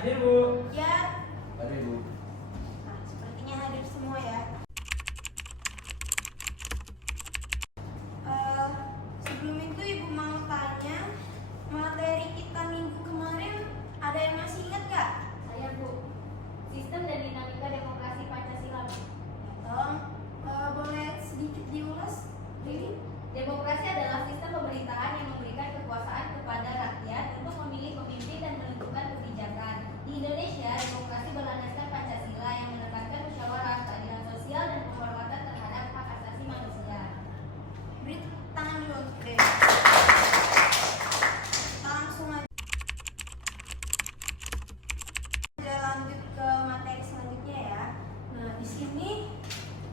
Hadir, Bu. Ya, Hadir, Bu. nah, sepertinya hadir semua ya. Sebelum itu Ibu mau tanya, materi kita minggu kemarin ada yang masih ingat gak? Saya Bu, sistem dan dinamika demokrasi Pancasila. Bu. Tolong boleh sedikit diulas, Lili? Demokrasi adalah sistem pemerintahan yang memberikan kekuasaan kepada rakyat untuk memilih pemimpin dan menentukan kebijakan. Di Indonesia, demokrasi berlandaskan Pancasila yang menekankan musyawarah, keadilan sosial, dan penghormatan terhadap hak asasi manusia. Beri tangan dulu untuk Dewi. Kita langsung aja lanjut ke materi selanjutnya ya. Nah, di sini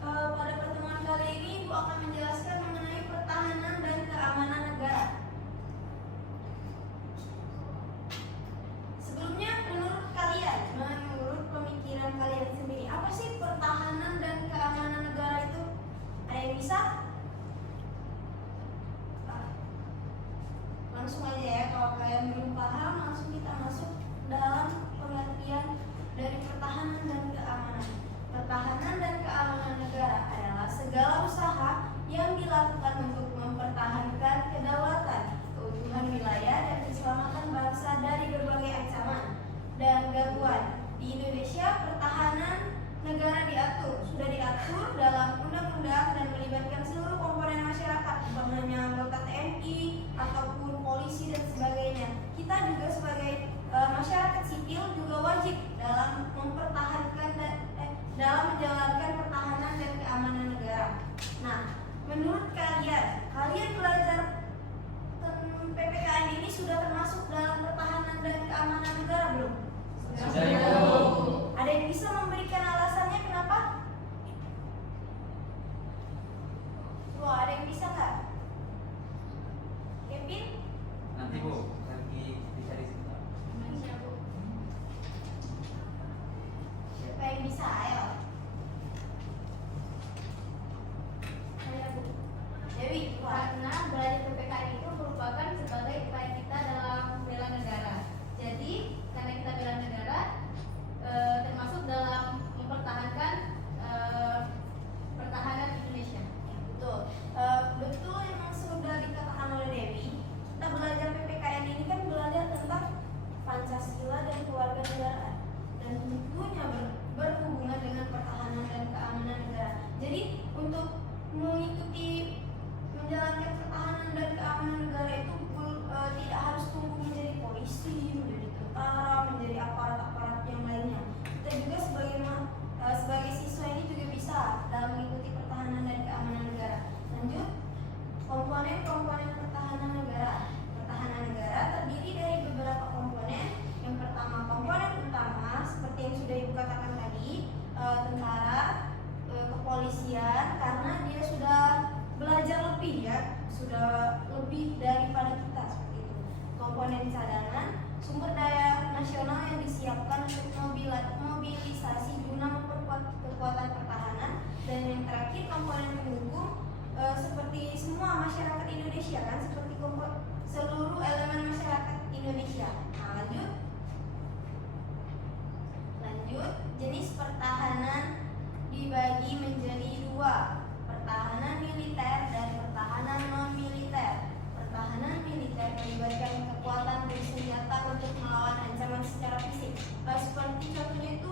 pada pertemuan kali ini Ibu akan menjelaskan mengenai pertahanan dan keamanan negara. Sebelumnya, menurut pemikiran kalian sendiri, apa sih pertahanan dan keamanan negara itu? Ada yang bisa? Langsung aja ya, kalau kalian belum paham, langsung kita masuk dalam pengertian dari pertahanan dan keamanan. Pertahanan dan keamanan negara adalah segala usaha yang dilakukan untuk mempertahankan kedaulatan, keutuhan wilayah, dan keselamatan bangsa dari berbagai ancaman dan gangguan. Di Indonesia, pertahanan negara sudah diatur dalam undang-undang dan melibatkan seluruh komponen masyarakat, bukan hanya anggota TNI ataupun polisi dan sebagainya. Kita juga sebagai masyarakat sipil juga wajib dalam mempertahankan dalam menjalankan pertahanan dan keamanan negara. Nah, menurut kalian belajar PPKN ini sudah termasuk dalam pertahanan dan keamanan negara belum? Sudah, Ibu. Ada yang bisa memberikan alasannya kenapa? Wah, ada yang bisa nggak? Kevin? Nanti, Bu. Lagi dicari sebentar. Indonesia, Bu. Siapa yang bisa? Ayo. Saya, Bu. Dewi, Karena belajar PPKN itu merupakan sebagai upaya kita dalam bela negara. Jadi, karena kita bela negara, termasuk dalam mempertahankan pertahanan Indonesia. betul. Betul emang sudah dikatakan oleh Dewi. Kita belajar PPKN ini kan belajar tentang Pancasila dan kewarganegaraan, dan tentunya berhubungan dengan pertahanan dan keamanan negara. Jadi untuk mengikuti menjalankan pertahanan dan keamanan negara itu tidak harus tunggu menjadi polisi, menjadi tentara, menjadi aparat-aparat yang lainnya. Kita juga sebagai siswa ini juga bisa dalam mengikuti pertahanan dan keamanan negara. Lanjut, komponen-komponen pertahanan negara. Pertahanan negara terdiri dari beberapa komponen. Yang pertama, komponen utama seperti yang sudah Ibu katakan tadi, tentara, kepolisian, karena dia sudah belajar lebih ya, sudah lebih daripada kita seperti itu. Komponen cadangan, sumber daya nasional yang disiapkan untuk mobilisasi guna memperkuat kekuatan pertahanan. Dan yang terakhir, komponen pendukung, seperti semua masyarakat Indonesia kan, seperti seluruh elemen masyarakat Indonesia. Nah, lanjut, jenis pertahanan dibagi menjadi dua, pertahanan militer dan pertahanan non militer. Pertahanan militer melibatkan kekuatan bersenjata untuk melawan ancaman secara fisik. Seperti contohnya itu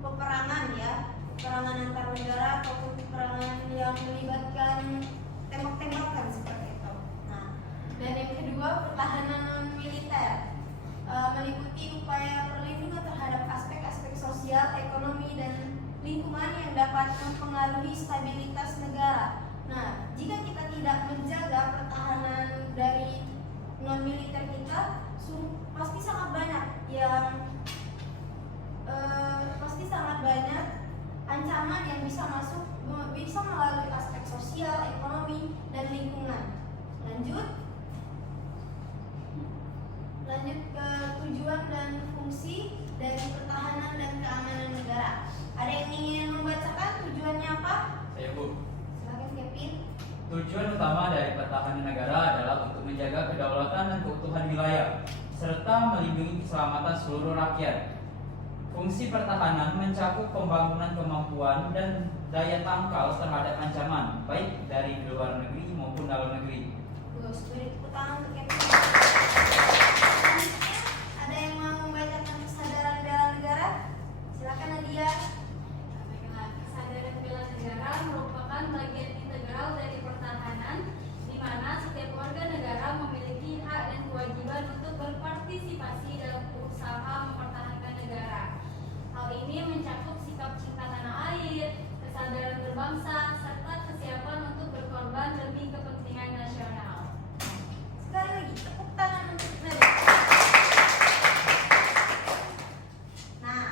peperangan ya, peperangan antar negara ataupun peperangan yang melibatkan tembak-tembakan seperti itu. Nah, dan yang kedua, pertahanan non militer meliputi upaya perlindungan terhadap aspek-aspek sosial, ekonomi, dan lingkungan yang dapat mempengaruhi stabilitas negara. Nah, jika kita tidak menjaga pertahanan dari non militer kita, pasti sangat banyak ancaman yang bisa melalui aspek sosial, ekonomi, dan lingkungan. Lanjut ke tujuan dan fungsi dari pertahanan dan keamanan negara. Ada yang ingin membacakan tujuannya apa? Saya, Bu. Silakan Kevin. Tujuan utama dari pertahanan negara adalah untuk menjaga kedaulatan dan keutuhan wilayah, serta melindungi keselamatan seluruh rakyat. Fungsi pertahanan mencakup pembangunan kemampuan dan daya tangkal terhadap ancaman, baik dari luar negeri maupun dalam negeri. Terus beri tepuk tangan untuk Kevin. Ada yang mau membacakan kesadaran bela negara? Silakan Nadia. Baiklah, kesadaran bela negara merupakan bagian integral dari pertahanan, di mana setiap warga negara memiliki hak dan kewajiban untuk berpartisipasi dalam usaha mempertahankan negara. Hal ini mencakup sikap cinta tanah air, kesadaran berbangsa, serta kesiapan untuk berkorban demi kepentingan nasional. Sekali lagi tepuk tangan untuk Nadia. Nah,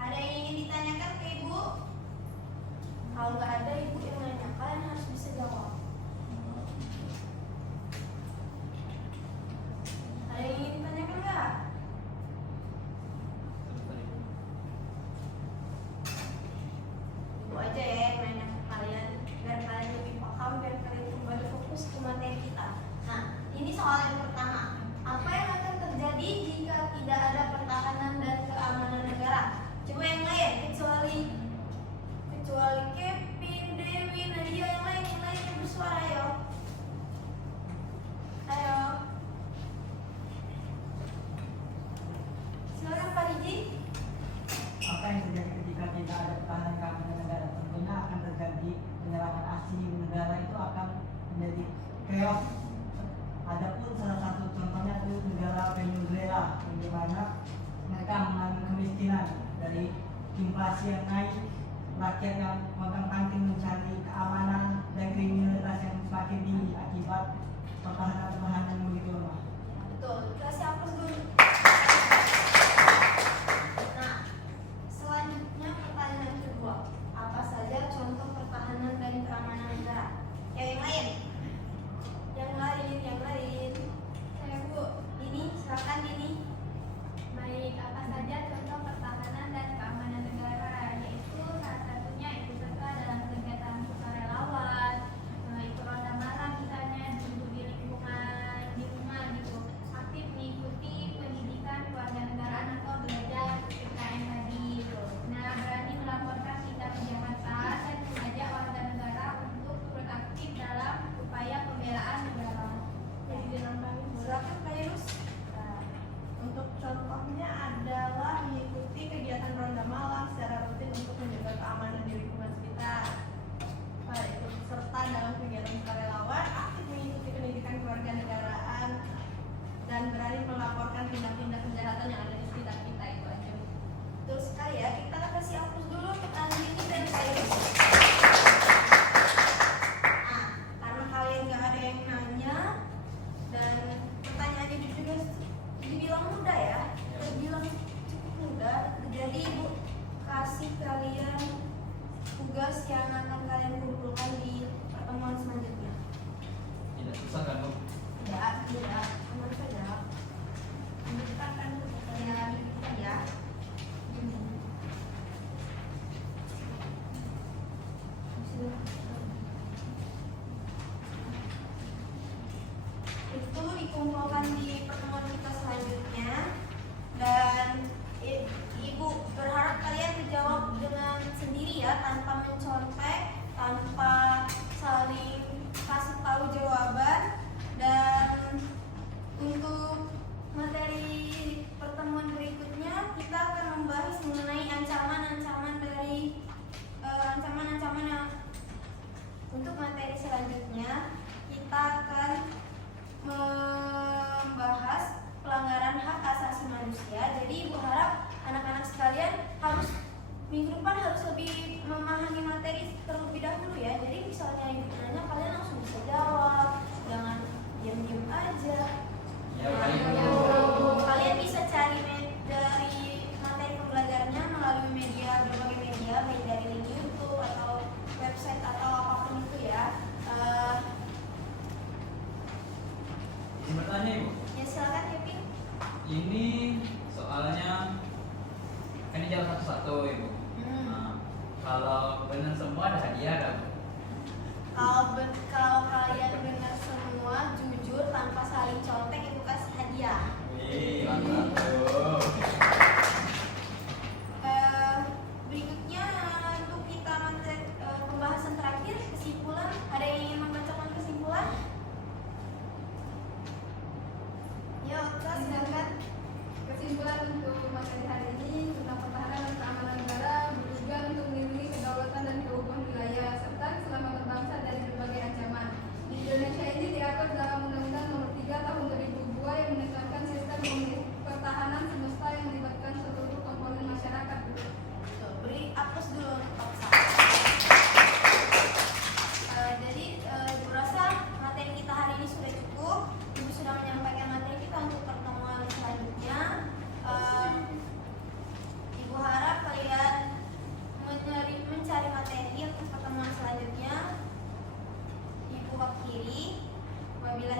ada yang ingin ditanyakan ke Ibu? Kalau nggak ada Ibu yang nanya, kalian harus bisa jawab. Ada yang ingin ditanyakan nggak? Ibu aja ya yang nanya ke kalian, biar kalian lebih paham, biar kalian kembali fokus ke materi kita. Nah, ini soal yang pertama. Apa yang akan terjadi jika tidak ada pertahanan dan keamanan negara? Coba yang lain, kecuali Kevin, Dewi, Nadia, yang lain yang bersuara, ayo. Ayo. Silakan Pak Riji. Apa yang terjadi ketika tidak ada pertahanan keamanan negara? Tentunya akan terjadi penyerangan asing negara, itu akan menjadi chaos. Adapun salah satu contohnya itu negara Venezuela, di mana mereka mengalami kemiskinan dari inflasi yang naik, rakyat yang pontang-panting mencari keamanan, dan kriminalitas yang semakin tinggi akibat pertahanan yang begitu lemah. Betul, kasih aplaus dulu. Nah, selanjutnya pertanyaan kedua. Apa saja contoh pertahanan dan keamanan negara? Yang lain? Yang lain. Saya Bu, Ini, silakan ini. baik, apa saja contoh pertahanan dan keamanan negara? Yaitu salah satunya ikut serta dalam kegiatan sukarelawan, ikut ronda malam misalnya di lingkungan di rumah gitu, aktif mengikuti pendidikan kewarganegaraan atau belajar PKN tadi gitu. Nah, berani melaporkan tindak kejahatan dan mengajak warga negara untuk turut aktif dalam upaya pembelaan negara. Jadi dalam kami, silakan Pak Yunus. Untuk contohnya adalah mengikuti kegiatan ronda malam secara rutin untuk menjaga keamanan di lingkungan sekitar. Ikut serta dalam kegiatan sukarelawan, aktif mengikuti pendidikan kewarganegaraan, dan berani melaporkan tindak-tindak kejahatan yang ada di sekitar kita. Itu aja. Betul sekali ya. Kita kasih aplaus dulu untuk Andini dan Pak Yunus. Nah, karena kalian nggak ada yang nanya dan pertanyaannya juga dibilang mudah ya, terbilang cukup mudah. Jadi Ibu kasih kalian tugas yang akan kalian kumpulkan di pertemuan selanjutnya. Tidak susah kan, Bu? Tidak, aman saja. Kita akan pertanyaan kita ya. Itu dikumpulkan di pertemuan kita selanjutnya, dan Ibu berharap kalian menjawab dengan sendiri ya, tanpa mencontek, tanpa saling kasih tahu jawaban. Dan untuk materi pertemuan berikutnya kita akan membahas mengenai ancaman-ancaman dari ancaman-ancaman yang untuk materi selanjutnya kita akan membahas pelanggaran hak asasi manusia. Jadi Ibu harap anak-anak sekalian harus minggu depan harus lebih memahami materi terlebih dahulu ya. Jadi misalnya Ibu nanya, kalian langsung bisa jawab, jangan diam-diam aja. Ya, baik, Bu. Kalian bisa cari dari materi pembelajarannya melalui berbagai media, baik dari link YouTube atau website atau apapun itu ya. Izin bertanya, Ibu. Ya silakan Kevin. Ini soalnya kan ini jawab satu-satu, Ibu. Nah, kalau benar semua ada hadiah kan? Kalau kalian dengar semua jujur tanpa saling contek, Ibu kasih hadiah. Wih, mantap tuh.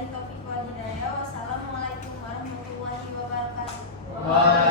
Wabillahi taufiq wal hidayah. Wassalamualaikum warahmatullahi wabarakatuh. Waalaikumsalam.